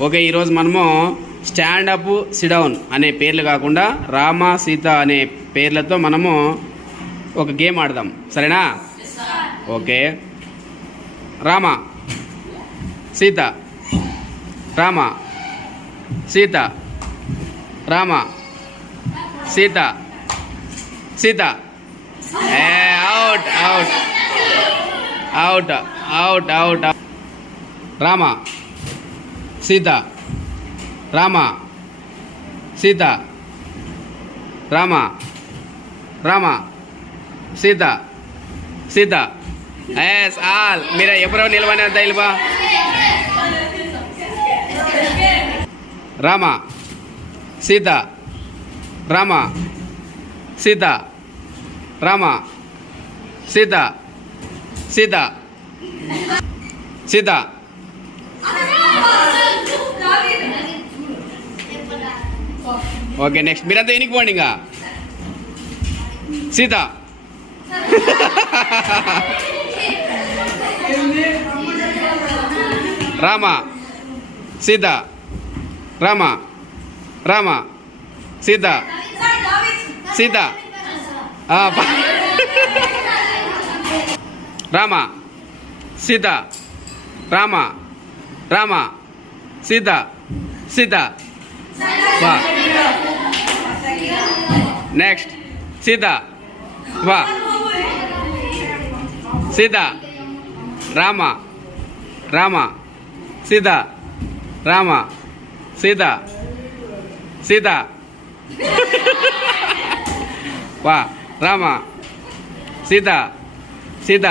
ఓకే, ఈరోజు మనము stand up sit down అనే పేర్లు కాకుండా రామ సీత అనే పేర్లతో మనము ఒక గేమ్ ఆడదాం, సరేనా? Okay. Rama Sita, Rama Sita, Rama Sita, Sita. Out out out out out. Rama Sita, Rama Sita, Rama Rama Sita, Sita. Yes all. మీరు ఎవరో నిలబడి తెలుపా. రామ సీత, రామ సీత, రామ సీత, సీత, సీత. ఓకే, నెక్స్ట్ మీరంతా ఎనికి పోండి. ఇంకా సీత, రామ సీత, రామ రామ సీత, సీత. రామ సీత, రామ రామ సీత, సీత. వా. నెక్స్ట్ సీత, వా. సీత, రామ రామ సీత, రామ సీత, సీత. వా. రామ సీత, సీత,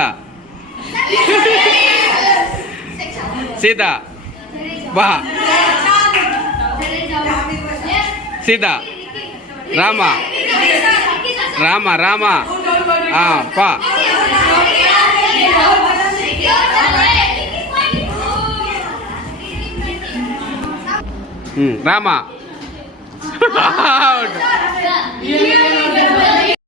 సీత. వా. సీత, రామ రామ రామ పా. రామ.